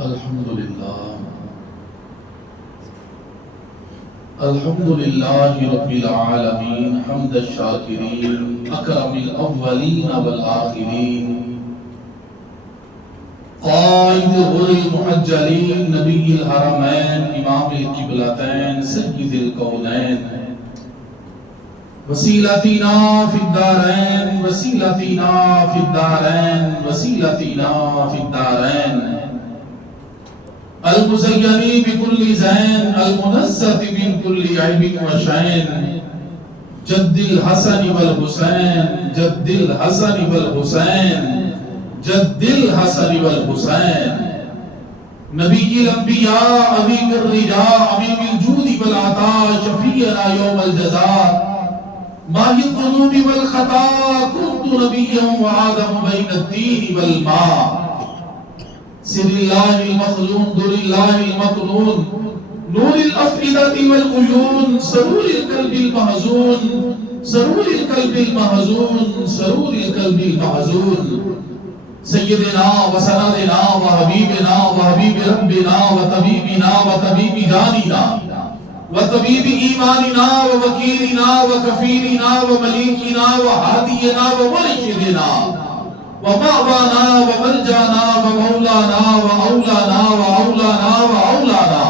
الحمد لله رب العالمين حمد الشاكرين أكرم الأولين والآخرين قائد غر المحجلين نبي الحرمين إمام القبلتين سيد الكونين وسيلتنا في الدارين وسيلتنا في الدارين وسيلتنا في الدارين المزين بكل زين المنزه من كل عيب وشين جد الحسن والحسين جد الحسن والحسين جد الحسن والحسين نبي الانبياء امين الرجاء امين الجود والعطاء شفيعنا يوم الجزاء ماهي الذنوب والخطا كنت نبيا وآدم بين الدين والماء سر الله المخزون در الله المكنون نور الأفئدة والعيون سرور القلب المحزون سرور القلب المحزون سرور القلب المحزون سيدنا وسندنا وحبيبنا وحبيب ربنا وطبيبنا وطبيب جاننا وطبيب إيماننا ووكيلنا وكفيلنا ومليكنا وهادينا ومرشدنا ومأوانا وملجانا ومولانا وأولانا وأولانا وأولانا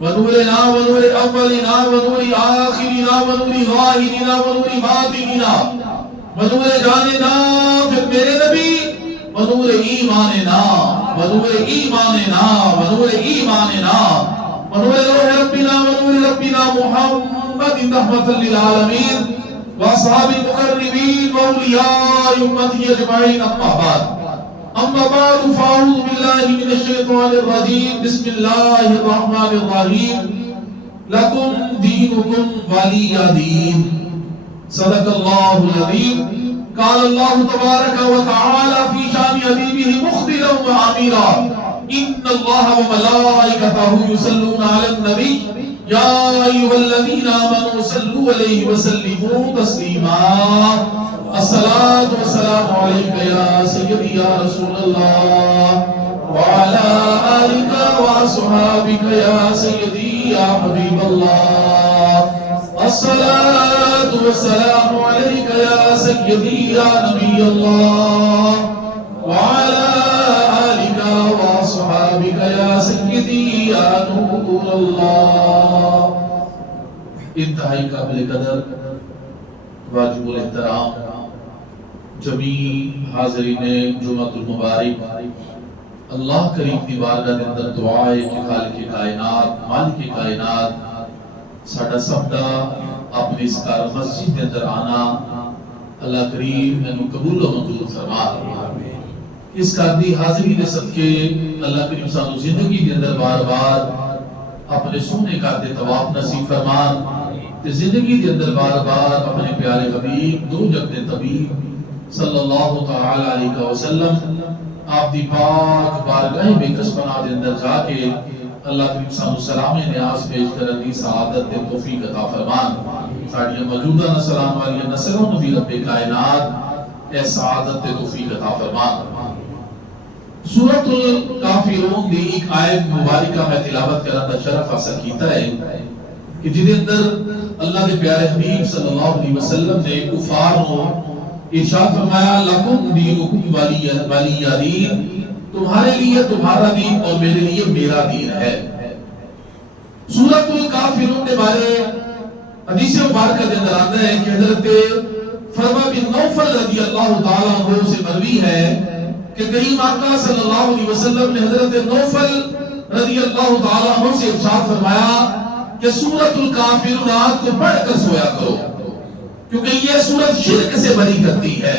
ونورنا ونور أولنا ونور آخرنا ونور ظاهرنا ونور باطننا ونور جاننا في میرے نبی ونور ایماننا ونور ایماننا ونور ایماننا ونور روح ربنا ونور ربنا محمد رحمة للعالمين واصحاب المقربين واولياء امته اجمعين اما بعد فاعوذ بالله من الشيطان الرجيم بسم الله الرحمن الرحيم لكم دينكم ولي دين صدق الله العظيم قال الله تبارك وتعالى في شان حبيبه مخبرا واميرا ان الله وملائكته يصلون على النبي يا أيها الذين آمنوا صلوا عليه وسلموا تسليما الصلاة والسلام عليك يا سيدي يا رسول الله وعلى آلك وأصحابك يا سيدي يا حبيب الله الصلاة والسلام عليك يا سيدي يا نبي الله وعلى آلك وأصحابك يا سيدي يا نور الله انتہائی قابل قدر واجب الاحترام جمیع حاضرین جمعۃ المبارک اللہ کریم کی بارگاہ دے اندر دعا ہے کہ خالق کائنات مالک کائنات ساڈا سب دا اپنی اس کار مسجد دے اندر آنا اللہ کریم انو قبول و منظور فرما اس کار دی حاضری دے صدقے اللہ کریم سانو زندگی دے اندر بار بار اپنے سونے کا دے طواف نصیب فرمان تے زندگی دے اندر بار بار اپنے پیارے حبیب دو جگ دے طبیب صلی اللہ تعالی علیہ وسلم آپ دی پاک بارگاہ بے کسبنا دے اندر جا کے اللہ کریم سانو سلام نیاز پیش کرن دی سعادت تے توفیق عطا فرمان ساڈیاں موجودہ نسلان والی نسلوں نبی رب کائنات اے سعادت تے توفیق عطا فرمان سورۃ الکافرون دی ایک آیت مبارکہ میں تلاوت کرنا دا شرف حاصل کیتا ہے کہ جن اندر اللہ کے پیارے حبیب صلی اللہ علیہ وسلم نے کفار کو ارشاد فرمایا لکم دینکم ولی دین تمہارے لیے تمہارا دین اور میرے لیے میرا دین ہے سورۃ الکافرون کے بارے حدیث مبارکہ کے اندر آتا ہے کہ حضرت فروا بن نوفل رضی اللہ تعالیٰ عنہ سے مروی ہے کہ کریم آقا صلی اللہ علیہ وسلم نے حضرت نوفل رضی اللہ تعالیٰ عنہ سے ارشاد فرمایا کہ سورۃ الکافرون رات کو پڑھ کر سویا کرو کیونکہ یہ سورت شرک سے بری کرتی ہے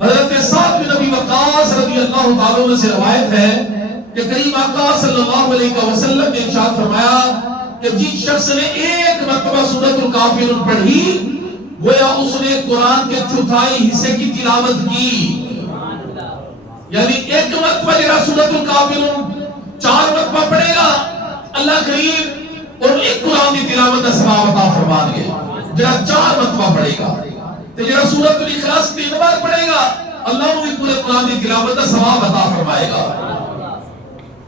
حضرت سعد بن ابی وقاص رضی اللہ تعالیٰ عنہ سے روایت ہے کہ کریم آقا صلی اللہ علیہ وسلم نے ارشاد فرمایا کہ جس شخص نے ایک مرتبہ سورۃ الکافرون پڑھی گویا اس نے قرآن کے چوتھائی حصے کی تلاوت کی یعنی ایک مرتبہ جڑا سورۃ الکافرون 4 مرتبہ پڑھے گا اللہ کریم اور ایک قرآن کی تلاوت کا ثواب عطا فرما دے جڑا 4 مرتبہ پڑھے گا تے جڑا سورۃ الاخلاص 3 بار پڑھے گا اللہ انہیں پورے قرآن کی تلاوت کا ثواب عطا فرمائے گا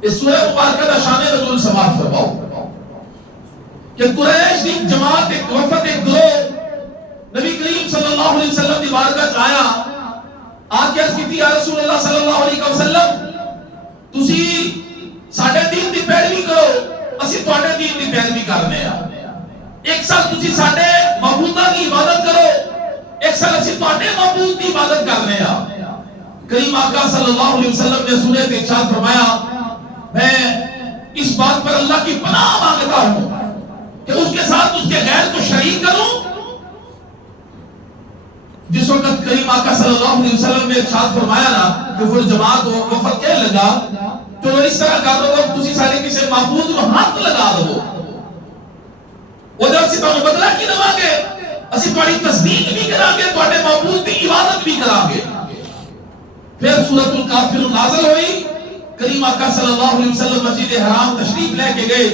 اس سورہ مبارکہ کا شان نزول سماعت فرماؤ کہ قریش کی جماعت ایک وفد ایک گروہ نبی کریم صلی اللہ علیہ وسلم کی بارگاہ وچ آیا آ کے عرض کی یا رسول اللہ صلی اللہ علیہ وسلم تسی ساڈے دین دی پیروی کرو اسی تواڈے دین دی پیروی کرنے ہاں ایک سال تسی ساڈے معبوداں دی عبادت کرو ایک سال اسی تواڈے معبود دی عبادت کرنے ہاں کریم آقا صلی اللہ علیہ وسلم نے سورۃ ارشاد فرمایا میں اس بات پر اللہ کی پناہ مانگتا ہوں کہ اس کے ساتھ اس کے غیر کو شریک کروں جس وقت کریم آقا صلی اللہ علیہ وسلم نے ارشاد فرمایا نا کہ وہ جماعت وہ کفر کہنے لگا تو اس طرح کر دو تسی سارے کسی معبود کو ہاتھ لگا دو وہ جب سے تانوں بدلہ کی نہ مانگے اسی تواڈی تصدیق بھی کران گے تواڈے معبود دی عبادت بھی کران گے پھر سورۃ الکافرون نازل ہوئی کریم آقا صلی اللہ علیہ وسلم مسجد حرام تشریف لے کے گئے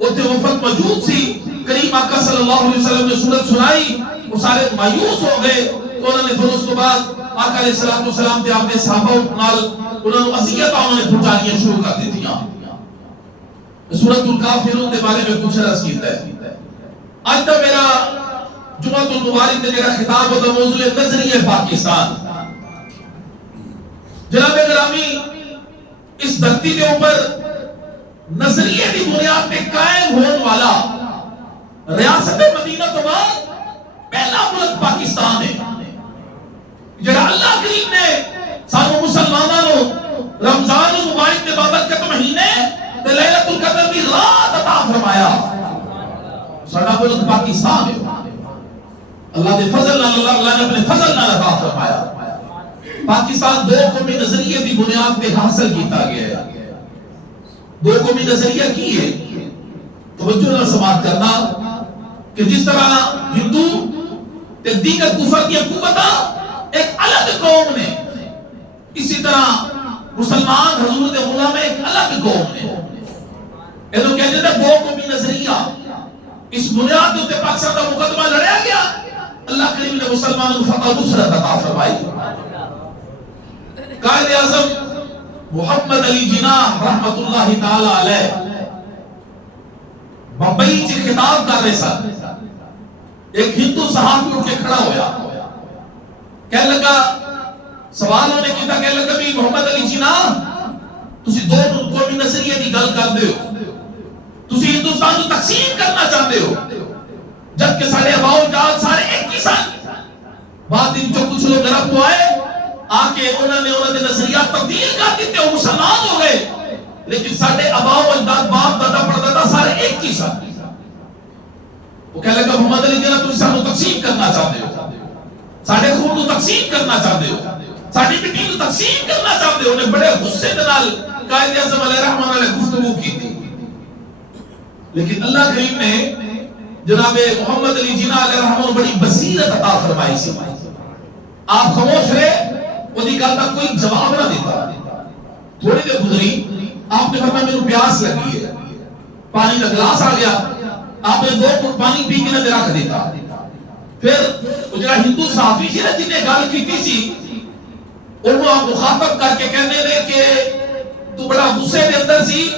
اوتھے وفد موجود سی کریم آقا صلی اللہ علیہ وسلم نے سورت سنائی وہ سارے مایوس ہو گئے تو انہوں نے پھر اس کے بعد آقا علیہ الصلوۃ والسلام تے اپنے صحابہ نال انہوں نے اذیتاں انہوں نے پہنچانیاں شروع کر دتیاں سورۃ الکافرون کے بارے میں کچھ عرض کیتا ہے آج تا میرا جمعہ المبارک تے جڑا خطاب ہوتا موضوع نظریہ پاکستان جناب گرامی اس دھرتی کے اوپر نظریے کی بنیاد پہ قائم ہونے والا ریاست مدینہ تو بعد پہلا ملک پاکستان ہے جڑا اللہ کریم نے سانو مسلمانوں رمضان المبارک کے بابرکت مہینے تے لیلۃ القدر کی رات عطا فرمایا ساڈا ملک پاکستان ہے اللہ دے فضل نال اللہ نے اپنے فضل نال عطا فرمایا پاکستان دو قومی نظریے کی بنیاد پہ حاصل کیتا گیا ہے دو قومی نظریہ کی ہے توجہ نہ سماعت کرنا کہ جس طرح ہندو تے دیگر کفر کی قوتاں ایک الگ قوم نے اسی طرح مسلمان حضور دے غلام ایک الگ قوم نے یہ لوگ کہتے ہیں دو قومی نظریہ اس بنیاد تے پاکستان کا مقدمہ لڑیا گیا اللہ کریم نے مسلمانوں کو فتح نصرت عطا فرمائی قائد اعظم محمد علی جناح رحمت اللہ تعالی علیہ بمبئی سے خطاب کر رہے سن ایک ہندو صحافی اٹھ کے کھڑا ہویا کہنے لگا سوال ہونے کی تھا کہنے لگا بھی محمد علی جناح تسی دو قومی نظریے کی گل کرتے ہو تسی ہندوستان کو تقسیم کرنا چاہتے ہو جبکہ سارے آباؤ اجداد سارے ایک ہی سن بعد ان جو کچھ لوگ عرب تو آئے آکے انہوں نے نظریات تبدیل کر دیتے وہ مسلمان ہو گئے لیکن سارے آباؤ اجداد باپ دادا پردادا سارے ایک ہی سن وہ کہنے لگا محمد علی جناح تسی سانو تقسیم کرنا چاہتے ہو سارے خون کو تقسیم کرنا چاہتے ہو ساری مٹی کو تقسیم کرنا چاہتے ہو انہیں بڑے غصے کے نال قائد اعظم علیہ رحمۃ علیہ گفتگو کی تھی لیکن اللہ کریم نے جناب محمد علی جناح علیہ رحمۃ بڑی بصیرت عطا فرمائی سی آپ خاموش رہے وہ دی گل کا کوئی جواب نہ دیتا تھوڑی دیر گزری آپ نے فرمایا میرے پیاس لگی ہے پانی کا گلاس آ گیا آپ نے 2 گھونٹ پانی پی کے نہ رکھ دیتا پھر وہ جڑا ہندو صحافی سی نا جن نے گل کی سی انہوں آپ مخاطب کر کے کہنے لے کہ تو بڑا غصے کے اندر سی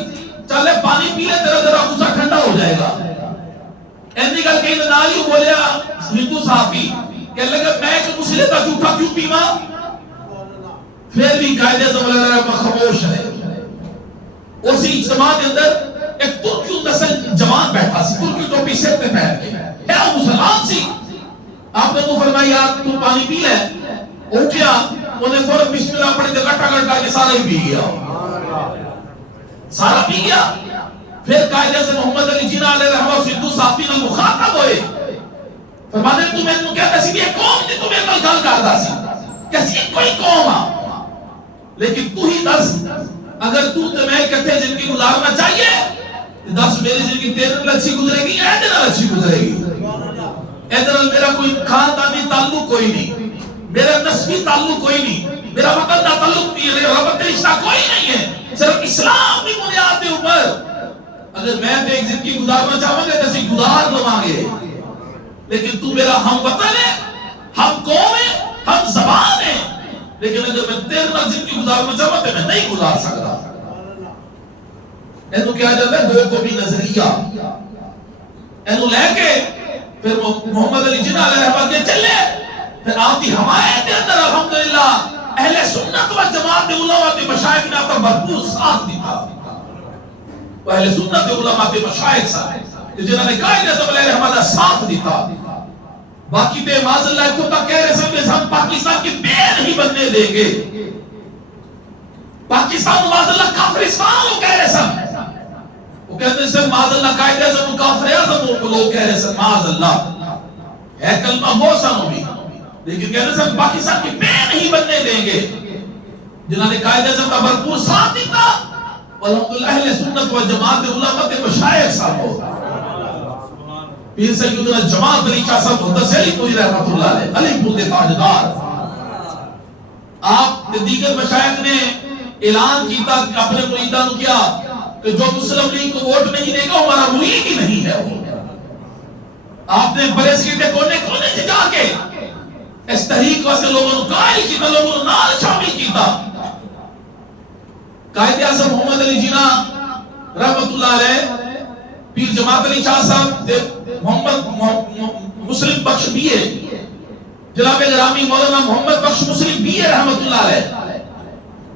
چلے پانی پی لے تیرا ذرا غصہ ٹھنڈا ہو جائے گا ایسی گل کہیں نال ہی بولیا ہندو صحافی کہنے لگا میں کہ مسلے کا جھوٹا کیوں پیواں پھر بھی قائد اعظم علیہ رحمۃ خاموش ہے اسی اجتماع کے اندر ایک ترکی نسل جوان بیٹھا سی ترکی ٹوپی سر پہ پہن کے ہے وہ مسلمان سی آپ نے وہ فرمایا یار تو پانی پی لے اٹھیا انہیں فوراً بسم اللہ پڑھ کے گٹا گٹا کے سارا ہی پی گیا سارا پی گیا پھر قائد اعظم محمد علی جناح علیہ رحمۃ ہندو صحافی نے مخاطب ہوئے فرمانے تو میں نے کہتا سی یہ قوم نے تمہیں کل گل کردا سی کیسی کوئی قوم آ لیکن تو ہی دس اگر تو میں اکٹھے زندگی گزارنا چاہیے دس میری زندگی تیرے نال اچھی گزرے گی یا ایدے نال اچھی گزرے گی ایدے نال میرا کوئی خاندانی تعلق کوئی نہیں میرا نسبی تعلق کوئی نہیں میرا وطن کا تعلق نہیں ہے میرا ربط رشتہ کوئی نہیں ہے صرف اسلام کی بنیاد کے اوپر اگر میں تے ایک زندگی گزارنا چاہوں گا تو اسی گزار لواں گے لیکن تو میرا ہم وطن ہے ہم قوم ہے ہم زبان ہے لیکن اگر میں تیرے نال زندگی گزارنا چاہوں تو میں نہیں گزار سکتا اینو کیا جاتا ہے دو کو بھی نظریہ، اینو لے کے پھر محمد علی جناح علیہ رحمت کے چلے، پھر آپ کی حمایت کے اندر الحمدللہ اہل سنت و جماعت علماء کے مشائخ نے آپ کا بھرپور ساتھ دیا، وہ اہل سنت علماء کے مشائخ صاحب جنہوں نے قائد اعظم علیہ رحمت کا ساتھ دیا۔ باقی تے معاذ اللہ کو تک کہہ رہے سن کہ ہم پاکستان کی بے نہیں بننے دیں گے، پاکستان معاذ اللہ کافرستان وہ کہہ رہے سن، وہ کہتے سن معاذ اللہ قائد اعظم کافر اعظم وہ لوگ کہہ رہے سن معاذ اللہ ہے کلمہ وہ سن بھی، لیکن کہہ رہے سن پاکستان کی بے نہیں بننے دیں گے، جنہوں نے قائد اعظم کا بھرپور ساتھ دیا الحمدللہ اہل سنت و جماعت علماء کے مشائخ صاحب ہو، پیر سیدنا جماعت علی شاہ صاحب محدث علی پوری رحمت اللہ علیہ علی پور کے تاجدار، آپ دیگر مشائخ نے اعلان کیتا اپنے مریدان کیا کہ جو مسلم لیگ کو ووٹ نہیں دے گا ہمارا مرید ہی نہیں ہے، آپ نے پریس کیتے کونے کونے سے جا کے اس تحریک واسطے لوگوں نے قائل کیتا، لوگوں نے نال شامل کیتا، قائد اعظم محمد علی جناح رحمت اللہ علیہ، پیر جماعت علی شاہ صاحب محمد مسلم بخش بیے، جناب گرامی مولانا محمد بخش مسلم بیے رحمت اللہ علیہ،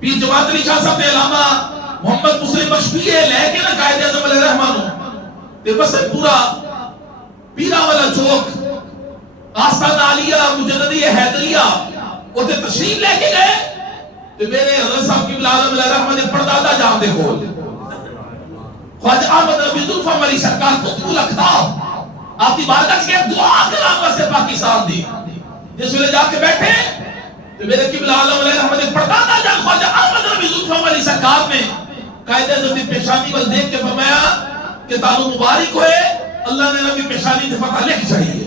پیر جماعت علی شاہ صاحب نے علامہ محمد مسلم بخش بیے لے کے نا قائد اعظم علیہ رحمانو تے بس پورا پیرا والا چوک آستان عالیہ مجددیہ حیدریہ وہ تے تشریف لے کے گئے، تو میرے حضرت صاحب کی عالم علیہ رحمت پردادا جان دے کھول خواجہ احمد ربی ظلفہ مری سرکار کو طول اختاب آپ کی بارگاہ کے دعا کرام سے پاکستان دی، جس ویلے جا کے بیٹھے تو میرے قبلہ عالم علیہ رحمت پردادا جان خواجہ احمد ربی ظلفہ مری سرکار نے قائد اعظم کی پیشانی پر دیکھ کے فرمایا کہ تعلق مبارک ہوئے، اللہ نے نبی پیشانی سے فتح لکھ چڑھی ہے،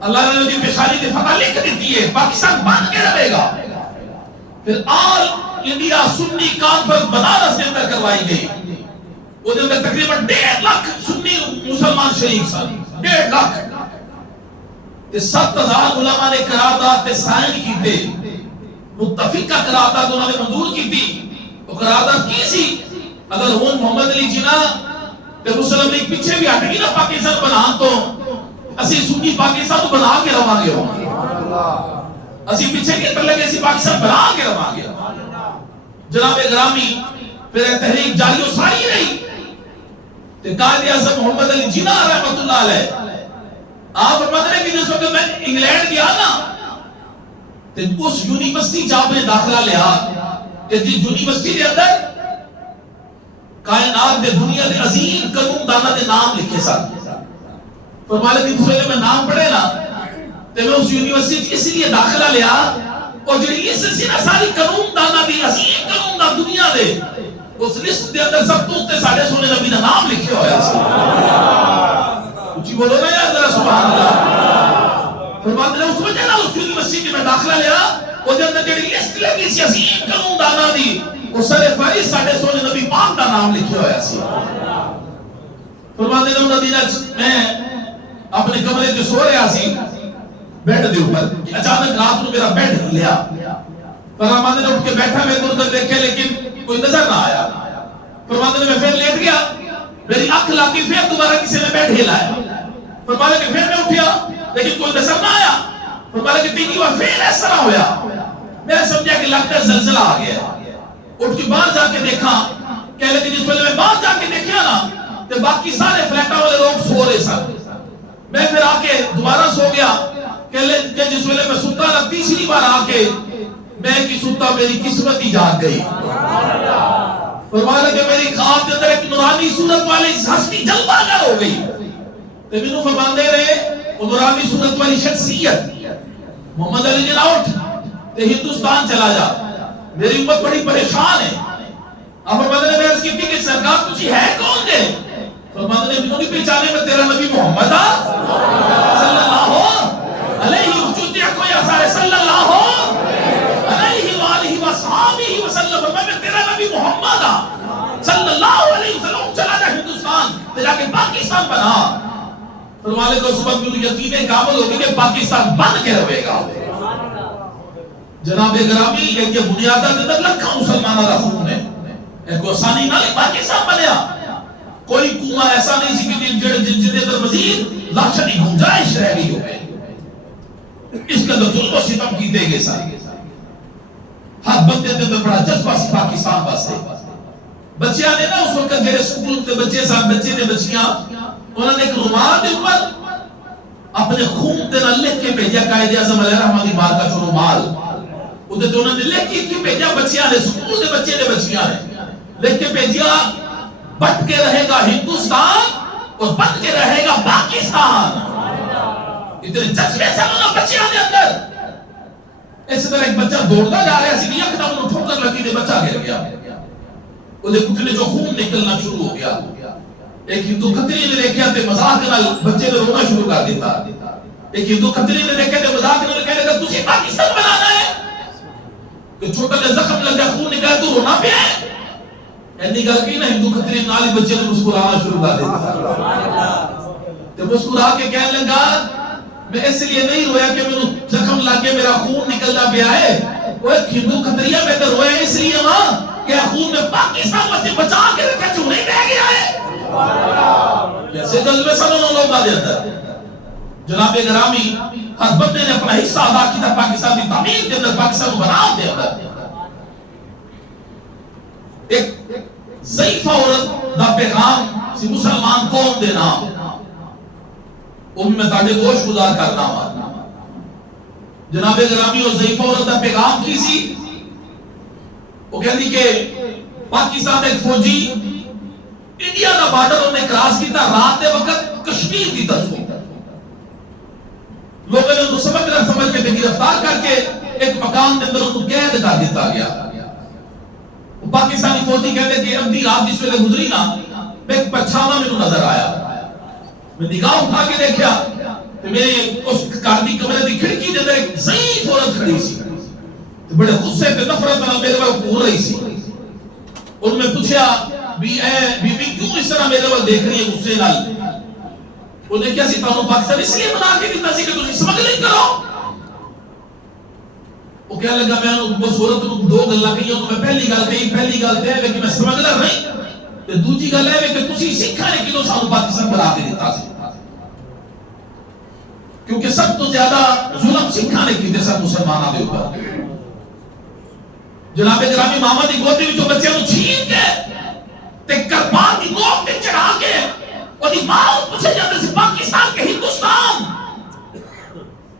اللہ نے نبی پیشانی سے فتح لکھ دیتی ہے، پاکستان بن کے رہے گا۔ پھر آل انڈیا سنی کانفرنس بنارس کے اندر کروائی گئی، وہ دن میں تقریباً 1.5 لاکھ سنی مسلمان شریک سن، 1.5 لاکھ، 7,000 علماء نے قرارداد تے سائن کی تھے، متفقہ قرارداد انہوں نے منظور کی تھی، وہ قرارداد کی سی اگر ہون محمد علی جناح تے مسلم لیگ پیچھے بھی ہٹ گئی نا پاکستان بنا تو اسی سنی پاکستان تو بنا کے رواں گے ہوں، اسی پیچھے کے تر لگے اسی پاکستان بنا کے رواں گے۔ جناب گرامی پھر تحریک جاری و ساری رہی، تے قائد اعظم محمد علی جناح رحمت اللہ علیہ آپ فرماتے ہیں کہ جس وقت میں انگلینڈ گیا نا تے اس یونیورسٹی جہاں میں داخلہ لیا کہ جس یونیورسٹی کے اندر کائنات دے دنیا دے عظیم قانون دانا دے نام لکھے سن، فرمایا کہ اس ویلے میں نام پڑھے نا تے میں اس یونیورسٹی اس لیے داخلہ لیا اور جڑی اس سلسلہ ساری قانون دانا دی عظیم قانون دا دنیا دے اس لسٹ دے اندر سب تو تے ساڈے سونے نبی دا نام لکھے ہویا سی، کچھ بولو نا یار ذرا سبحان اللہ، فرماتے ہیں اس وجہ نہ اس یونیورسٹی میں داخلہ لیا اور دے اندر جڑی لسٹ لگی سی عظیم قانون دانا دی اس سارے فہرست ساڈے سونے نبی پاک دا نام لکھے ہویا سی، فرماتے ہیں مدینہ میں اپنے کمرے جو سو رہا سی بیڈ دے اوپر اچانک رات کو میرا بیڈ ہلیا، فرماتے نے اٹھ کے بیٹھا میں ادھر دیکھے لیکن کوئی نظر نہ آیا، فرماتے نے میں پھر لیٹ گیا، میری آنکھ لگی پھر دوبارہ کسی نے بیڈ ہلایا، فرماتے کہ پھر میں اٹھیا لیکن کوئی نظر نہ آیا، فرماتے کہ تیسری بار پھر اس طرح ہویا، میں سمجھا کہ لگتا ہے زلزلہ آ گیا، اٹھ کے باہر جا کے دیکھا، کہہ لے کہ جس ویلے میں باہر جا کے دیکھا نا تو باقی سارے فلیٹوں والے لوگ سو رہے سن، میں پھر آ کے دوبارہ سو گیا، کہ جس ویلے میں ستا نا تیسری بار آ کے میں کی ستا میری قسمت ہی جاگ گئی، فرمایا کہ میری خواب کے اندر ایک نورانی صورت والی ہستی جلوہ گر ہو گئی، تو مینوں فرماندے رہے وہ نورانی صورت والی شخصیت محمد علی جناح اٹھ تے ہندوستان چلا جا، میری امت بڑی پریشان ہے، اب فرماتے نے میں عرض کی تھی کہ سرکار تجھے ہے کون دے، فرماتے نے مینوں نہیں پہچانے میں تیرا نبی محمد صلی اللہ علیہ صلی اللہ علیہ وآلہ وصحابہ وسلم، میں تیرا نبی محمد صلی اللہ علیہ وسلم، چلا جا ہندوستان تے جا کے پاکستان بنا، فرمانے کو صبح میں یقین کامل ہو گئی کہ پاکستان بن کے رہے گا۔ جناب گرامی یہ بنیادہ دے اندر لکھاں مسلمانوں دا خون ہے، ایک آسانی نال پاکستان بنیا، کوئی کنواں ایسا نہیں سی کہ جن دے اندر مزید لاکھاں دی گنجائش رہ گئی ہوئے، اس کا ظلم و ستم کیتے گئے سارے، ہر بندے دے اندر بڑا جذبہ سی پاکستان واسطے۔ بچیاں نے نا اس وقت جڑے سکول تے بچے سن، بچے نے بچیاں، انہوں نے ایک رومال دے اوپر اپنے خون تے نال لکھ کے بھیجا قائد اعظم علیہ الرحمہ دی مارکا چ رومال، اودے تے انہوں نے لکھ کے بھیجا، بچیاں نے سکول دے بچے نے بچیاں نے لکھ کے بھیجا، بٹ کے رہے گا ہندوستان اور بٹ کے رہے گا پاکستان۔ اتنے جذبے سے انہوں نے بچیاں دے اندر، اس طرح ایک بچہ دوڑتا جا رہا سی، یک دم انہوں ٹھوکر لگی دے بچہ گر گیا، وہ گھٹنے جو خون نکلنا شروع ہو گیا۔ ایک ہندو کھتری نے دیکھا تے مذاق نال بچے نے رونا شروع کر دیتا۔ ایک ہندو کھتری نے دیکھا تے مذاق نال کہنے لگا تسی پاکستان بنانا ہے، کہ چھوٹا جا زخم لگا خون نکلا تو رونا پیا ہے۔ اینی گل کی نا ہندو کھتری نال ہی بچے نے مسکرانا شروع کر دیتا، تے مسکرا کے کہنے لگا میں اس لیے نہیں رویا کہ میرے زخم لگ کے میرا خون نکلنا پیا ہے، وہ ایک ہندو کھتریا میں تو رویا اس لیے ماں کہ خون میں پاکستان میں سے بچا کے رکھا جو نہیں رہ گیا ہے۔ کیسے جذبے سن انہوں لوگوں دے اندر۔ جناب گرامی، ہر بندے نے اپنا حصہ ادا کیا پاکستان کی تعمیر کے اندر، پاکستان بناؤ دے اندر۔ ایک ضعیف عورت دا پیغام سی مسلمان قوم دے نام، وہ بھی میں تاڑے گوش گزار کرنا ہوں۔ جناب گرامی، وہ ضعیف عورت دا پیغام کی سی، وہ کہتی کہ پاکستان ایک فوجی انڈیا کا بارڈر انہیں کراس کیتا رات دے وقت کشمیر کی طرف، لوگوں نے انہوں سمجھ کے گرفتار کر کے ایک مکان دے اندر انہوں قید کر دیتا گیا۔ پاکستانی فوجی کہتے کہ ابھی رات جس ویلے گزری نا، میں ایک پرچھاوا میں نظر آیا، میں نگاہ اٹھا کے دیکھا کہ میرے اس گھر دی کمرے دی کھڑکی دے اندر ایک ضعیف عورت کھڑی سی، بڑے غصے تے نفرت نال میرے پر گھور رہی سی۔ اور میں پوچھا بی کیوں اس طرح میرے پر دیکھ رہی ہے غصے نال؟ انہوں نے کیا سی تانوں پاکستان اس لیے بنا کے دیتا سی کہ تسی اسمگلنگ کرو؟ وہ کہنے لگا میں اس عورت کو دو گلاں کہی، میں پہلی گل تے ہے کہ میں اسمگلر نہیں، تے دوسری گل ہے کہ تسی سکھاں نے کیوں سانوں پاکستان بنا کے دیتا سی؟ کیونکہ سب تو زیادہ ظلم سکھاں نے کیتے سب مسلمانوں کے اوپر۔ جناب گرامی، ماما دی گودی وچوں بچے نوں چھین کے تے کربان دی نوک تے چڑھا کے اور دی ماں پوچھے جاتے سی پاکستان کے ہندوستان،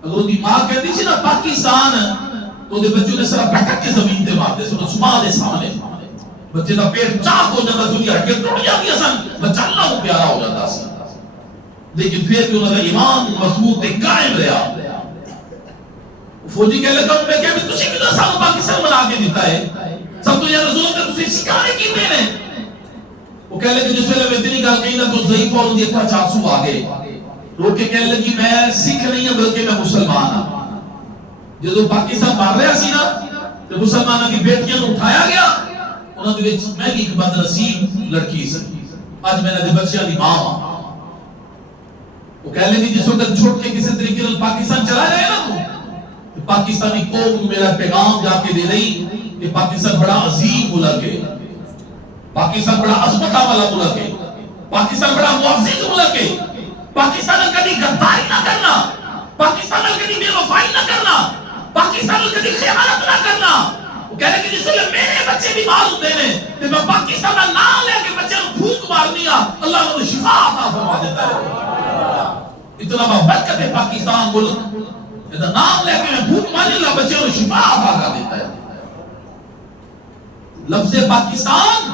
اگر وہ دی ماں کہتی سی نا پاکستان تو دے بچوں نے سرا پٹک کے زمین تے مارتے سن صبح دے سامنے، بچے دا پیٹ چاک ہو جاتا سی، ہڈیاں ٹوٹ جاندیاں سن، بچہ اللہ کو پیارا ہو جاتا سی، لیکن پھر بھی انہوں کا ایمان مضبوط تے قائم رہا۔ فوجی کہنے لگا میں کہ تسی کیوں سانوں پاکستان بنا کے دیتا ہے؟ سب تو زیادہ ظلم تے تسی سکھانے کیتے نے؟ وہ کہنے لگے جس ویلے میں اتنی گل کہی نا تو ضعیف اور دی اکھاں چانسو آ گئے، رو کے کہنے لگی میں سکھ نہیں ہوں بلکہ میں مسلمان ہوں۔ جدو پاکستان مار رہا سی نا تو مسلمانوں کی بیٹیاں کو اٹھایا گیا، انہوں نے میں ایک بد نصیب لڑکی سی، آج میں نے بچیاں دی ماں ہوں۔ وہ کہنے لگی جس وقت چھوٹ کے کسی طریقے سے پاکستان چلا جائے نا تو پاکستانی قوم میرا پیغام جا کے دے رہی کہ پاکستان بڑا عظیم ملک ہے، پاکستان بڑا عظمت والا ملک ہے، پاکستان بڑا معزز ملک ہے، پاکستان میں کبھی غداری نہ کرنا، پاکستان میں کبھی بے وفائی نہ کرنا، پاکستان میں کبھی خیانت نہ کرنا۔ وہ کہہ رہے کہ جس ویلے میرے بچے بیمار ہوتے ہیں تو میں پاکستان کا نام لے کے بچے کو پھونک مارنی اللہ انہیں شفا عطا فرما دیتا ہے۔ اتنا برکت ہے پاکستان ملک، نام لے کے میں پھونک مارنی اللہ بچے کو شفا عطا کر دیتا ہے۔ لفظ پاکستان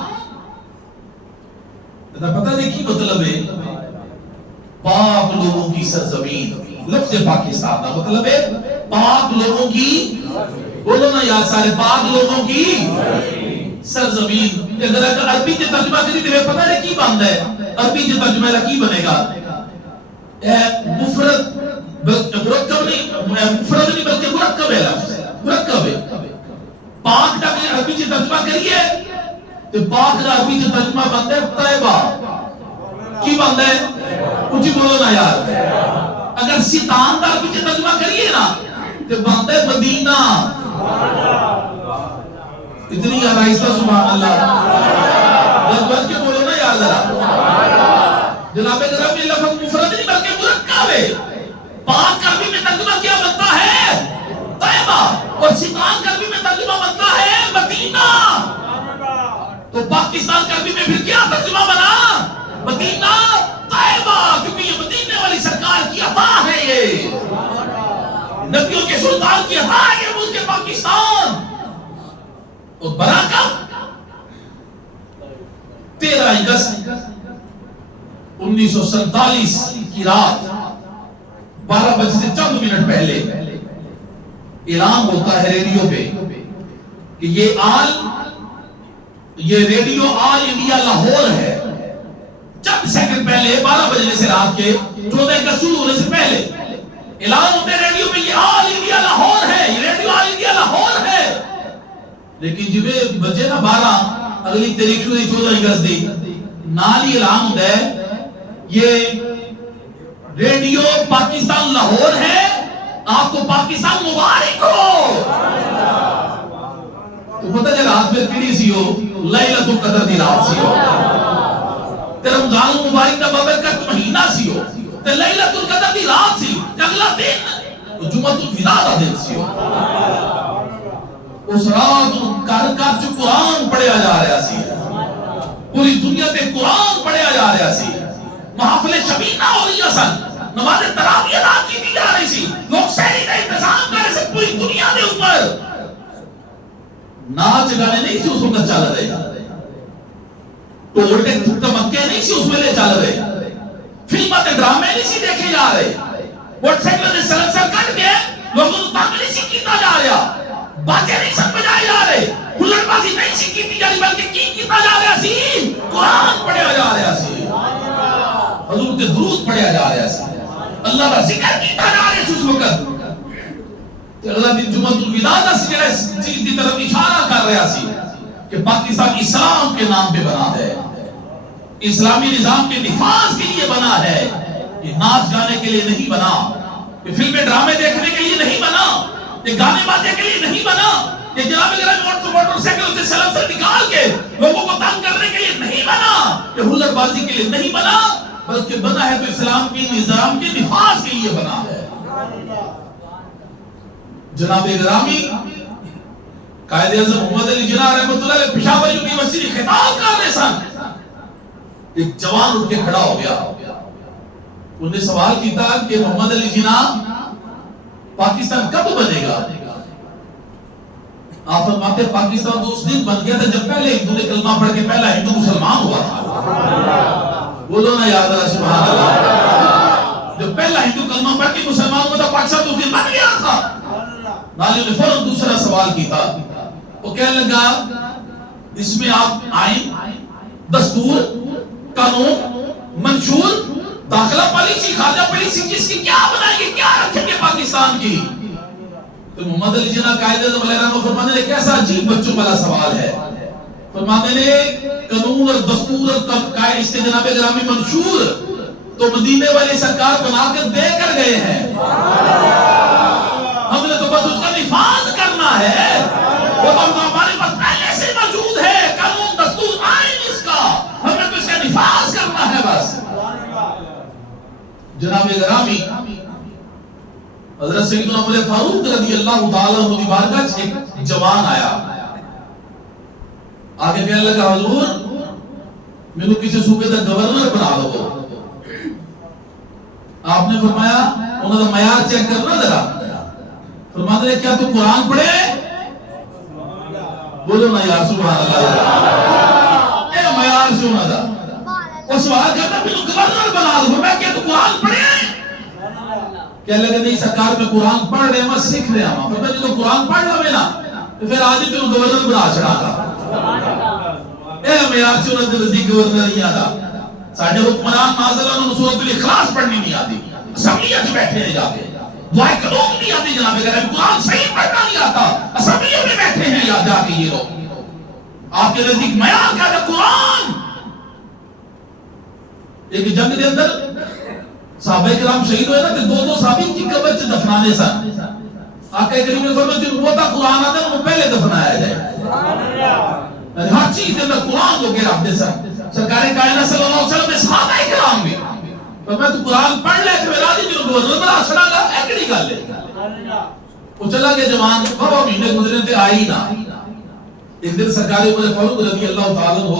پتہ نہیں کی مطلب ہے؟ پاک لوگوں کی سرزمین۔ لفظ پاکستان کا مطلب ہے پاک لوگوں کی، بولو نا یار سارے، پاک لوگوں کی سرزمین۔ اگر عربی کے ترجمہ کری تو پتہ نہیں کی بنتا ہے؟ عربی کے ترجمہ کی بنے گا؟ مفرد مرکب نہیں، مفرد نہیں بلکہ مرکب ہے، لفظ مرکب ہے۔ پاک کا عربی سے ترجمہ کریے تو پاک کا عربی سے ترجمہ بنتا ہے طیبہ۔ کی بنتا ہے؟ کچھ بولو نا یار۔ اگر ستان کا عربی سے ترجمہ کریے نا تو بنتا ہے مدینہ۔ اتنی آرائستہ سبحان اللہ، بس کے بولو نا یار ذرا. جناب گرامی لفظ مفرد نہیں بلکہ مرکب ہے. پاک عربی میں ترجمہ کیا بنتا ہے؟ طیبہ. اور شیطان عربی میں ترجمہ بنتا ہے مدینہ. تو پاکستان عربی میں پھر کیا ترجمہ بنا؟ مدینہ طیبہ، کیونکہ یہ مدینے والی سرکار کی عطا ہے، یہ نبیوں کے سلطان کی عطا ہے یہ ملک پاکستان. اور برکت 13 اگست 1947 کی رات 12 بجے سے چند منٹ پہلے اعلان ہوتا ہے ریڈیو پہ کہ یہ ریڈیو آل انڈیا لاہور ہے. چند سیکنڈ پہلے 12 بجنے سے رات کے 14 اگست شروع ہونے سے پہلے اعلان ہوتے ہیں ریڈیو پہ یہ آل انڈیا لاہور ہے، یہ ریڈیو آل انڈیا لاہور ہے. لیکن جب بجے نا 12 اگلی تاریخ 14 اگست دی نالی اعلان ہوتا ہے یہ ریڈیو پاکستان لاہور ہے، آپ کو پاکستان مبارک ہو. تو پتہ ہے رات پھر کیڑی سی ہو؟ لیلۃ القدر دی رات سی ہو، تے رمضان مبارک دا بابرکت مہینہ سی ہو، تے لیلۃ القدر دی رات سی، اگلا دن جمعۃ الوداع دا دن سی ہو. اس رات گھر گھر چ قرآن پڑھیا جا رہا سی، پوری دنیا تے قرآن پڑھیا جا رہا سی، محافل شبینہ ہو رہی سن، نماز تراویح ادا کی جا رہی سی، لوگ سحری کا انتظام کر رہے سے پوری دنیا دے اوپر. ناچ گانے نہیں سی اس وقت چل رہے، ٹول کے تمکے نہیں سی اس ویلے چل رہے، فلمیں تے ڈرامے نہیں سی دیکھے جا رہے، موٹر سائیکل دے سلنسر کٹ کے لوگوں کو تنگ نہیں سی کیتا جا رہا، باجے نہیں سن بجائے جا رہے، ہلڑ بازی نہیں سی کیتی جا رہی، بلکہ کی کیتا جا رہا سی؟ قرآن پڑھیا جا رہا سی، حضور تے درود پڑھیا جا رہا سی، اللہ کا ذکر کیتا جا رہا سی اس وقت. اگلا دن جمعۃ الوداع دا سی، جڑا چیز کی طرف اشارہ کر رہا سی کہ پاکستان اسلام کے نام پہ بنا ہے، اسلامی نظام کے نفاذ کے لیے بنا ہے، یہ ناچ گانے کے لیے نہیں بنا، یہ فلمیں ڈرامے دیکھنے کے لیے نہیں بنا، یہ گانے باجے کے لیے نہیں بنا، یہ جناب گرامی موٹر سائیکل سے سلنسر نکال کے لوگوں کو تنگ کرنے کے لیے نہیں بنا، یہ ہلڑ بازی کے لیے نہیں بنا، بلکہ بنا ہے تو اسلام کے نظام کے نفاذ کے لیے بنا ہے. جناب گرامی قائد اعظم محمد علی جناح رحمۃ اللہ علیہ پشاور یونیورسٹی میں خطاب کر رہے سن، ایک جوان اٹھ کے کھڑا ہو گیا، انہوں نے سوال کیتا کہ محمد علی جناح پاکستان کب بنے گا؟ آپ فرماتے پاکستان تو اس دن بن گیا تھا جب پہلے ہندو نے کلمہ پڑھ کے پہلا ہندو مسلمان ہوا تھا. بولو نا یاد اللہ سبحان اللہ، جب پہلا ہندو کلمہ پڑھ کے مسلمان ہوا تھا پاکستان تو اس دن بن گیا تھا. نالی نے فوراً دوسرا سوال کیتا، وہ کہنے لگا اس میں آپ آئین، دستور، قانون، منشور، داخلہ پالیسی، خارجہ پالیسی کس کی کیا بنائیں گے، کیا رکھیں گے پاکستان کی؟ تو محمد علی جناح قائد اعظم علیہ السلام فرمانے لگے کیسا عجیب بچوں والا سوال ہے. فرمانے لگے قانون اور دستور اور قائد اس کے جناب گرامی منشور تو مدینے والے سرکار بنا کر دے کر گئے ہیں، ہم نے تو بس اس کا نفاذ کرنا ہے، وہ تو ہمارے پاس پہلے سے موجود ہے، قانون دستور آئین اس کا، ہم نے تو اس کا نفاذ کرنا ہے بس. جناب گرامی حضرت سیدنا عمر فاروق رضی اللہ تعالیٰ عنہ کی بارگاہ سے ایک جوان آیا، آگے کہنے لگا حضور میں کسی صوبے کا گورنر بنا دو. آپ نے فرمایا انہوں نے معیار چیک کرنا ذرا، فرماتے ہیں کیا تو قرآن پڑھے؟ بولو نا یار سبحان اللہ، اے معیار سے ہونا تھا. اور سوال کرتا پھر گورنر بنا دو، میں کیا تو قرآن پڑھے؟ کہنے لگے نہیں سرکار میں قرآن پڑھ رہے ہیں میں سیکھ رہے ہیں. فرمایا جو تو قرآن پڑھ لو نا تو پھر آج ہی تو گورنر بنا چڑھا تھا. اے معیار سے ہونا نزدیک گورنر نہیں آتا. ساڑھے حکمران معاذ اللہ سورۃ الاخلاص پڑھنی نہیں آتی، اسمبلیوں میں بیٹھے ہیں جا کے دعائیں قنوت نہیں آتی، جناب گرامی قرآن صحیح پڑھنا نہیں آتا، اسمبلیوں میں بیٹھے ہیں یا جا کے یہ لوگ. آپ کے نزدیک معیار کیا ہے؟ قرآن. ایک جنگ کے اندر صحابہ کرام شہید ہوئے نا کہ دو صحابی کی قبر سے دفنانے سن. آقا کریم نے فرمایا جو نبوت قرآن آتا ہے وہ پہلے دفنایا جائے. ہر چیز کے اندر قرآن کو گراتے سن. سرکار کائنات صلی اللہ علیہ وسلم نے صحابہ کرام بھی میں تو قرآن پڑھ لے کہ میرا جی جو گورنر بنا چھڑا گا ایکڑی گل ہے. وہ چلا گیا جوان بابا مہینے گزرے تھے آئی نہ. ایک دن سرکار عمر فاروق رضی اللہ تعالیٰ عنہ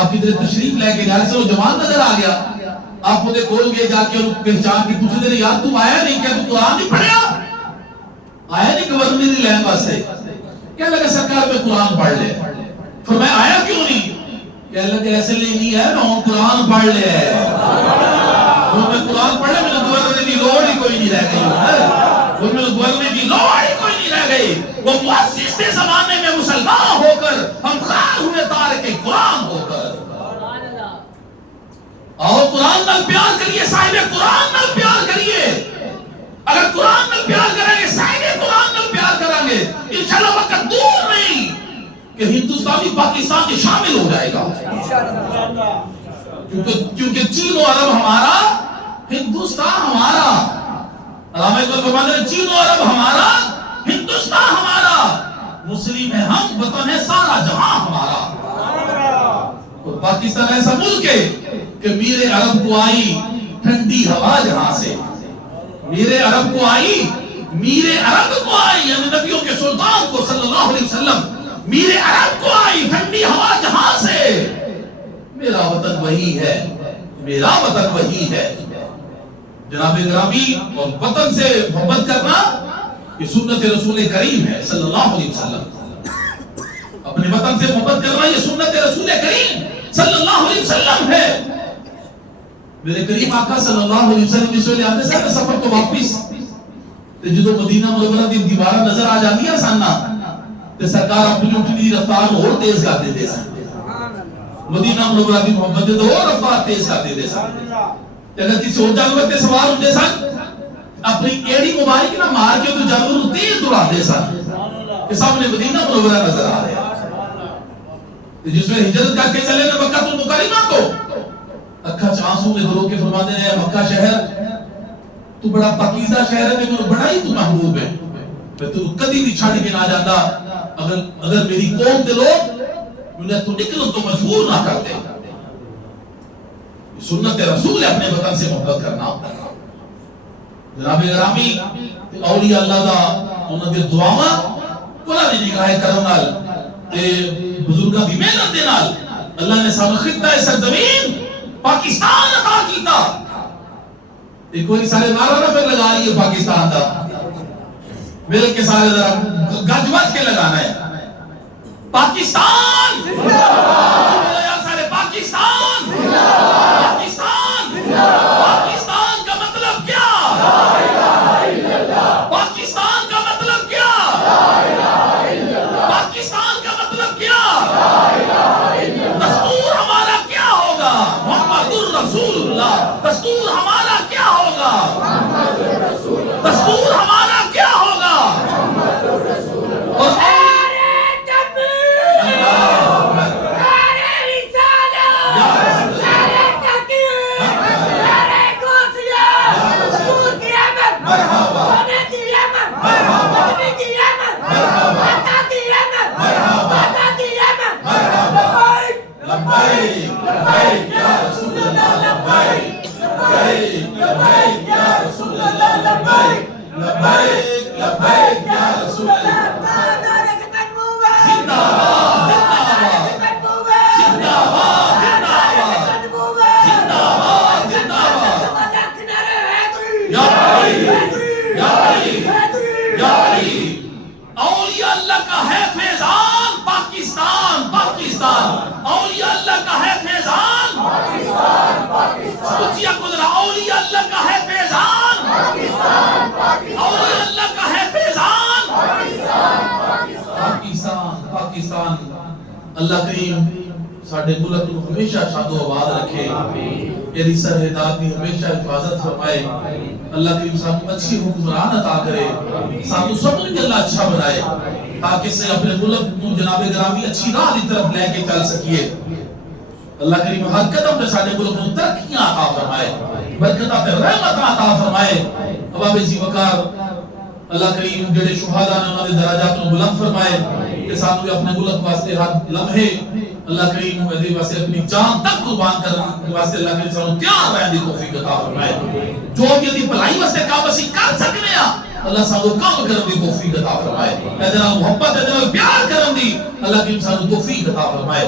آپ کی طرف تشریف لے کے جا رہے سے وہ جوان نظر آ گیا. آپ مجھے کھول گئے جا کے پہچان کی پوچھ رہے یار تم آیا نہیں کیا تو قرآن نہیں پڑھیا آیا نہیں گورنری لین واسطے. کہنے لگا سرکار میں قرآن پڑھ لے. فرمایا آیا کیوں نہیں؟ کہنے لگا ایسے لیے نہیں ہے میں قرآن پڑھ لے ہے میں قرآن پڑھ لے میں گورنری کی لوڑ ہی کوئی نہیں رہ گئی میں گورنری کی لوڑ ہی کوئی نہیں رہ گئی. وہ مؤسس کے زمانے میں مسلمان ہو کر ہم خار ہوئے تارک قرآن ہو کر اور قرآن نال پیار کریے صاحب قرآن نال پیار کریے. اگر قرآن نال پیار کریں گے صاحب قرآن نال پیار کریں گے انشاءاللہ وقت دور نہیں کہ ہندوستانی پاکستان کے شامل ہو جائے گا. کیونکہ چین و عرب ہمارا ہندوستان ہمارا. علامہ اقبال فرماتے ہیں چین و عرب ہمارا ہندوستان ہمارا. مسلم ہے ہم وطن ہے سارا جہاں ہمارا. اور پاکستان ایسا ملک ہے کہ میرے عرب کو آئی ٹھنڈی ہوا جہاں سے. میرے عرب کو آئی یعنی نبیوں کے سلطان کو صلی اللہ علیہ وسلم میرے عرب کو آئی ٹھنڈی ہوا جہاں سے. میرا وطن وہی ہے میرا وطن وہی ہے. جناب گرامی اور وطن سے محبت کرنا یہ سنت رسول کریم ہے صلی اللہ علیہ وسلم. اپنے وطن سے محبت کرنا یہ سنت رسول کریم صلی اللہ علیہ وسلم ہے. میرے کریم آقا صلی اللہ علیہ وسلم اس ویلے آتے سارے سفر تو واپس تے جدو مدینہ منورہ دی دیواریں نظر آ جاندیاں سن تے سرکار اپنی اٹھنی رفتار اور تیز کر دیندے سن. مدینہ منورہ دی محبت تے اور رفتار تیز کر دیندے سن. اگر کسی اور جانور تے سوار ہوندے سن اپنی ایڑی مبارک نہ مار کے تو جانور کو تیز دوڑاندے سن کہ سامنے مدینہ منورہ نظر آ رہا ہے. جس میں ہجرت کر کے چلے نا مکہ المکرمہ کو اکھا آنسو میں دھو کے فرماتے ہیں مکہ شہر تو بڑا پاکیزہ شہر ہے میں بڑا ہی تو محبوب ہے میں تو کدی بھی چھڑ کے نہ جاتا. اگر میری قوم دے لوگ انہیں تو نکلو تو مجبور نہ کرتے. سنت رسول ہے اپنے وطن سے محبت کرنا. جناب گرامی اولیاء اللہ دا انہاں دی دعاواں بڑا دی نگاہ کرم نال تے بزرگاں دی محنت دے نال اللہ نے سانو خطہ سرزمین پاکستان عطا کیتا. ایک کوئی سارے نعرہ نہ پھر لگا لیے پاکستان دا مل کے سارے ذرا گج بج کے لگانا ہے. پاکستان سارے پاکستان پاکستان پاکستان کا مطلب کیا پاکستان کا مطلب کیا پاکستان کا مطلب کیا دستور ہمارا کیا ہوگا محمد الرسول اللہ. دستور ہمارا کیا ہوگا دستور ہمارا کیا ہوگا اور اللہ کریم ساڈے ملک کو ہمیشہ شاد و آباد رکھے. میری سرحدات کی ہمیشہ حفاظت فرمائے. اللہ کریم سانو اچھی حکمران عطا کرے. سانو سب کو اللہ اچھا بنائے تاکہ سے اپنے ملک کو جناب گرامی اچھی راہ کی طرف لے کے چل سکیے. اللہ کریم ہر قدم پہ ساڈے ملک کو ترقیاں عطا فرمائے برکتاں تے رحمت عطا فرمائے. اباب ذی وقار اللہ کریم جڑے شہداء نے انہاں دے درجات کو بلند فرمائے. کہ سانو اپنے ملک واسطے ہر لمحے اللہ کریم دے واسطے اپنی جان تک قربان کرنے واسطے اللہ کریم سانو تیار رہن دی توفیق عطا فرمائے. جو بھی دی بھلائی واسطے کام اسی کر سکنے ہاں اللہ سانو کام کرن دی توفیق عطا فرمائے. اے جناب محبت اے جناب پیار کرن دی اللہ کریم سانو توفیق عطا فرمائے.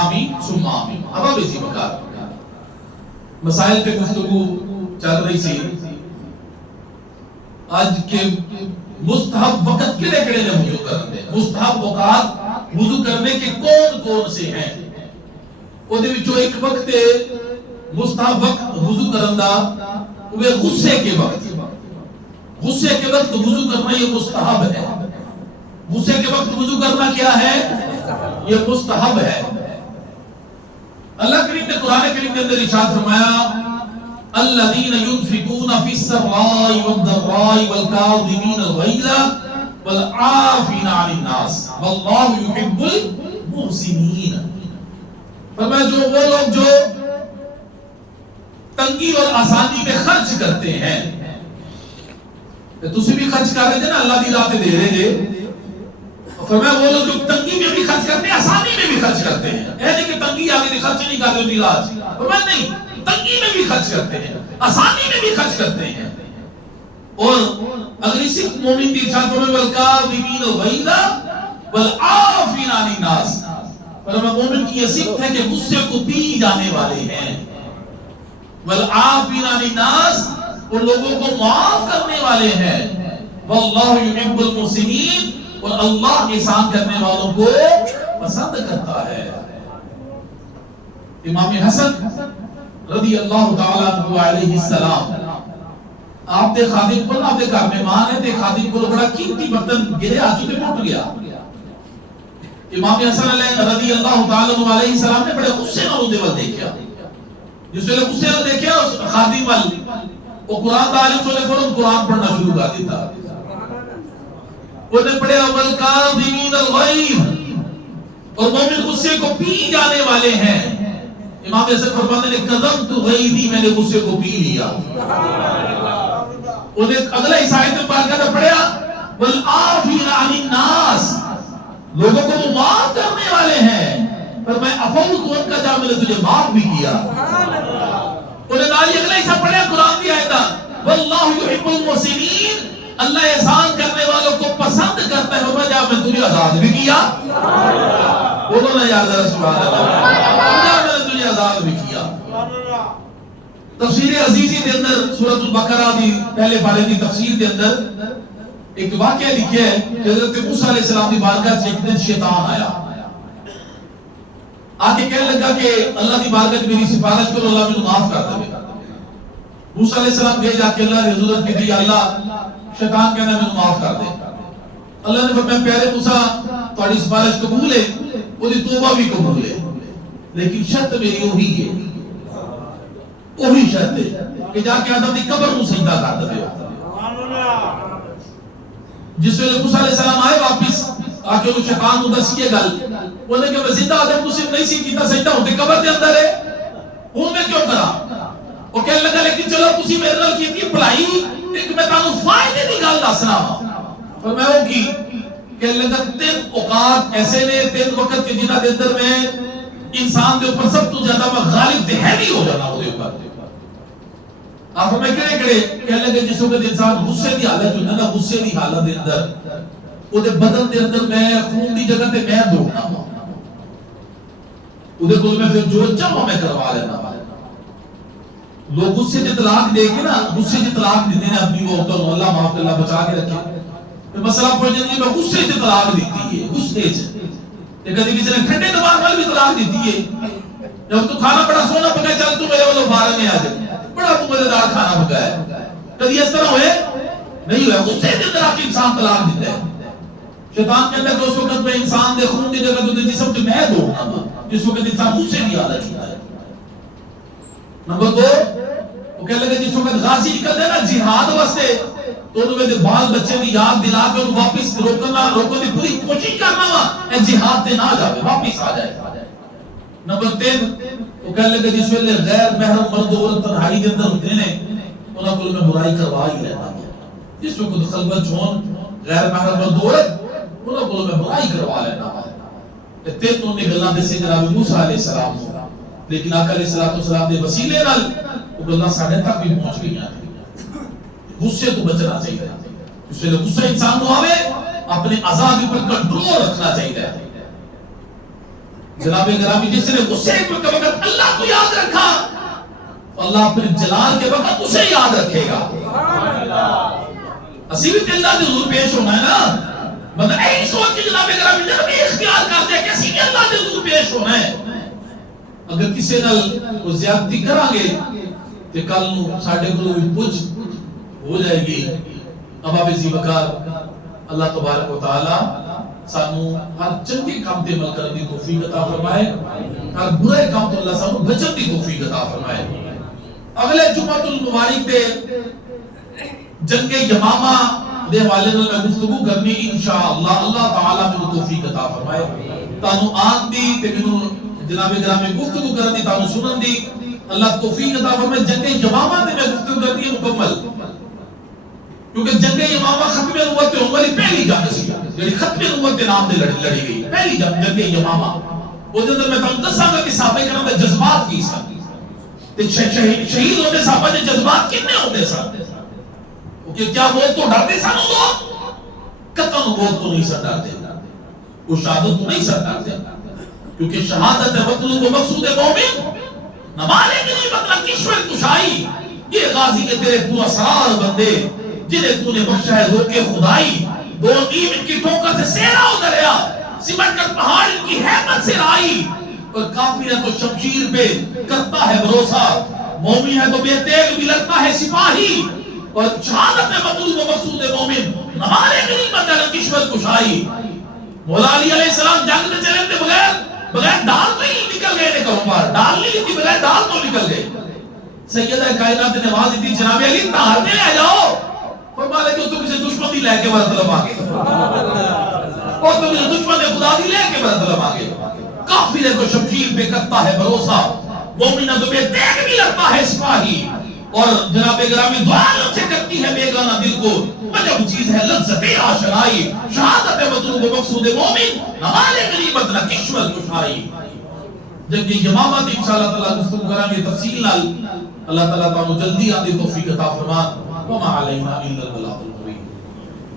آمین ثم آمین. اب بھی بکار مسائل پہ گفتگو چل رہی سی. آج کے مستحب وقت کڑے کڑے نے وضو کرنے مستحب وقت وضو کرنے کے کون کون سے ہیں. وہ دے وچوں ایک وقت مستحب وقت وضو کرن دا وہ غصے کے وقت وضو کرنا یہ مستحب ہے. غصے کے وقت وضو کرنا کیا ہے؟ یہ مستحب ہے. اللہ کریم نے قرآن کریم کے اندر ارشاد فرمایا الذين ينفقون في السراء والضراء والكاظمين الغيظ والعافين عن الناس والله يحب المحسنين. فرمایا جو وہ لوگ جو تنگی اور آسانی میں خرچ کرتے ہیں تسی بھی خرچ کر رہے تھے نا اللہ دی راہ دے رہے تھے. فرمایا وہ لوگ جو تنگی میں بھی خرچ کرتے ہیں آسانی میں بھی خرچ کرتے ہیں. ایسے کہ تنگی آگے خرچ نہیں کرتے ہوتی راج. فرمایا نہیں تنگی میں بھی خرچ کرتے ہیں آسانی میں بھی خرچ کرتے ہیں. اور اگر اسی مومن کی ارشاد فرمائے والکاظمین الغیظ والعافین عن الناس. فرمایا مومن کی یہ صفت ہے کہ غصے کو پی جانے والے ہیں. والعافین عن الناس وہ لوگوں کو معاف کرنے والے ہیں. واللہ یحب المحسنین اور اللہ احسان کرنے والوں کو پسند کرتا ہے. امام حسن رضی اللہ تعالیٰ عنہ علیہ السلام آپ دے خادم کو آپ دے گھر مہمان ہے تے خادم کو بڑا قیمتی برتن گرے آج تے ٹوٹ گیا. امام حسن رضی اللہ تعالیٰ عنہ علیہ السلام نے بڑے غصے نال اودے ول دیکھیا. جس ویلے غصے نال دیکھیا اس خادم وال وہ قرآن دا عالم سنے فوراً قرآن پڑھنا شروع کر دیتا. انہیں پڑھے والکاظمین الغیظ اور مومن غصے کو پی جانے والے ہیں. امام حسن فرماتے ہیں کظمت غیظی میں نے غصے کو پی لیا. انہیں اگلا اس آیت میں پڑھ کر پڑھا والعافین عن الناس لوگوں کو وہ معاف کرنے والے ہیں. پر میں عفوت ان کا جا میں نے تجھے معاف بھی کیا. انہیں نالی اگلا اس آیت پڑھا قرآن کی آیت واللہ یحب المحسنین اللہ احسان کرنے والوں کو پسند کرتا ہے. فرمایا جا میں تجھے آزاد بھی کیا. بولو نا یا اللہ سبحان اللہ میں نے تجھے آزاد بھی کیا. تفسیر عزیزی دے اندر سورۃ البقرہ دی پہلے پارے دی تفسیر دے اندر ایک واقعہ لکھیا ہے کہ حضرت موسیٰ علیہ السلام دی بارگاہ ایک دن شیطان آیا آکے کہنے لگا کہ اللہ دی بارگاہ میری سفارش کرو اللہ مجھے معاف کر دے. موسیٰ علیہ السلام گئے جا کے اللہ نے حضرت کی دی اللہ شیطان کہنا مجھے معاف کر دے. اللہ نے فرمایا پیارے موسیٰ تہاڈی سفارش قبول ہے اودی توبہ بھی قبول ہے لیکن شرط میری وہی ہے وہی شرط ہے کہ جا کے آدم دی قبر کو سجدہ کر دے. جس ویلے موسیٰ علیہ السلام آئے واپس آکے وہ شیطان کو دسی گل انہوں نے کہ میں زندہ آدم کو صرف نہیں سی کیتا سجدہ ہوتے قبر دے اندر ہے ہوں میں کیوں کرا. وہ کہنے لگا لیکن چلو تسی میرے نال کیتی بھلائی ایک میں تانوں فائدے دی گل دسنا پر میں وہ کی کہ لگا 3 اوقات ایسے نے 3 وقت کے جنہ دے اندر میں انسان دے اوپر سب تو زیادہ میں غالب تے ہے نہیں ہو جانا وہ دے اوپر. آپ میں کہنے کہنے لگے جس وقت انسان غصے دی حالت جو نا غصے دی حالت دے اندر وہ دے بدن دے اندر میں خون دی جگہ تے میں دوڑنا وہ دے کول میں پھر جو چاہوں میں کروا لینا. لوگ غصے سے طلاق دے کے نا غصے سے طلاق دیتے ہیں اپنی وہ تو اللہ معاف اللہ بچا کے رکھے. مسئلہ پڑھ جاتی میں غصے سے طلاق دیتی ہے غصے سے کہ کبھی کسی نے ٹھنڈے دماغ میں بھی طلاق دیتی ہے. جب تو کھانا بڑا سونا پکایا چل تو میرے والوں بارے میں آ جائے بڑا تو مزیدار کھانا پکایا کبھی اس طرح ہوئے نہیں ہوا. غصے سے طلاق کے انسان طلاق دیتا ہے. شیطان کہتا ہے کہ اس وقت میں انسان دے خون دی جگہ تو جسم سے میں دوڑنا جس وقت انسان غصے کی حالت ہوتا ہے. نمبر 2 وہ کہنے لگے جس وقت غازی نکلتے ہیں نا جہاد واسطے تو انہوں نے بال بچے کی یاد دلا کے انہوں واپس روکنے کی پوری کوشش کرنا وا اے جہاد تے نہ جاوے واپس آ جائے. نمبر 3 وہ کہنے لگے جس ویلے غیر محرم مرد عورت تنہائی دے اندر ہوتے ہیں انہاں کول میں برائی کروا ہی لینا. جس وقت خلوت ہون غیر محرم مرد عورت انہوں کو میں برائی کروا لینا کہ تینوں نے گلاں دے سی جناب موسیٰ علیہ السلام ہو، لیکن آقا علیہ السلام دے وسیلے نال وہ گلاں ساڑھے تک بھی پہنچ گئی ہیں۔ غصے تو بچنا چاہیے، اس لئے غصہ انسان کو آوے اپنے عذاب پر کنٹرول رکھنا چاہیے۔ جناب گرامی جس نے غصے کے وقت اللہ کو یاد رکھا، اللہ اپنے جلال کے وقت اسے یاد رکھے گا۔ اسی بھی اللہ دے حضور پیش ہونا ہے نا، بندہ ایک سوچ کے جناب گرامی جب بھی اختیار کرتے ہیں کہ اسی بھی اللہ دے حضور پیش ہونا ہے۔ اگر کسی نال وہ زیادتی کرا گے کہ کل ساڑھے کو بھی پوچھ ہو جائے گی۔ اب آپ اسی وقار اللہ تبارک و تعالی سانو ہر چنگے کام تے عمل کرنے کی توفیق عطا فرمائے، ہر برے کام تو اللہ سانو بچن کی توفیق عطا فرمائے۔ اگلے جمعۃ المبارک تے جنگ یمامہ دے حوالے نال میں گفتگو کرنی انشاءاللہ، اللہ تعالی میں توفیق عطا فرمائے۔ تانو آن دی تے مینوں جناب گرامی گفتگو کرن دی تانو سنن دی اللہ توفیق عطا فرمائے۔ جنگ یمامہ تے میں گفتگو کرنی ہے مکمل، کیونکہ جنگ یمامہ ختم نبوت عمر کی پہلی جنگ سی، یعنی ختم نبوت کے نام سے لڑی گئی پہلی جنگ یمامہ۔ وہ اندر میں تانوں دساں گا کہ صحابہ کرام دے جذبات کی سن، تے شہید ہوندے صحابہ دے جذبات کتنے ہوندے سن، کہ کیا موت تو ڈرتے سن وہ؟ قطعاً موت تو نہیں سن ڈرتے، وہ شہادت تو نہیں سن ڈرتے، کیونکہ شہادت مطلوب و مقصود مومن نمالے کی نہیں مطلب کشور کشائی۔ یہ غازی کے تیرے پورا سرار بندے جنہیں تو نے بخشا ہے روکے خدائی، دو نیم ان کی ٹھوکر سے سیرا اتریا، سمٹ کر پہاڑ ان کی حیمت سے رائی، اور کافر ہے تو شمشیر پہ کرتا ہے بھروسہ، مومن ہے تو بے تیغ بھی لڑتا ہے سپاہی، اور شہادت مطلوب و مقصود مومن ہمارے غنیمت ہے کشور کشائی۔ مولا علی علیہ السلام جنگ میں چلے تھے بغیر ڈال تو ہی نکل گئے نے کہوں بار، ڈال نہیں لیتی بغیر ڈال تو نکل گئے۔ سیدہ کائنات نے نواز دی جناب علی تہارتے آ جاؤ، فرمایا کہ تو کسی دشمن دی لے کے مطلب آگے، اور تو کسی دشمن خدا دی لے کے مطلب آگے۔ کافر ہے تو شمشیر پہ کرتا ہے بھروسہ، مومن تو بے تیغ بھی لڑتا ہے سپاہی، اور جناب گرامی دعا سے کرتی ہے بیگانہ دل کو عجب چیز ہے لذت آشنائی، شہادت مطلوب و مقصود مومن ہمارے غنیمت نہ کشور کشائی۔ جنگ یمامہ دی انشاءاللہ تعالی گفتگو کریں گے تفصیل نال، اللہ تعالی تعالی جلدی آندی توفیق عطا فرما۔ وما علینا الا البلاغ۔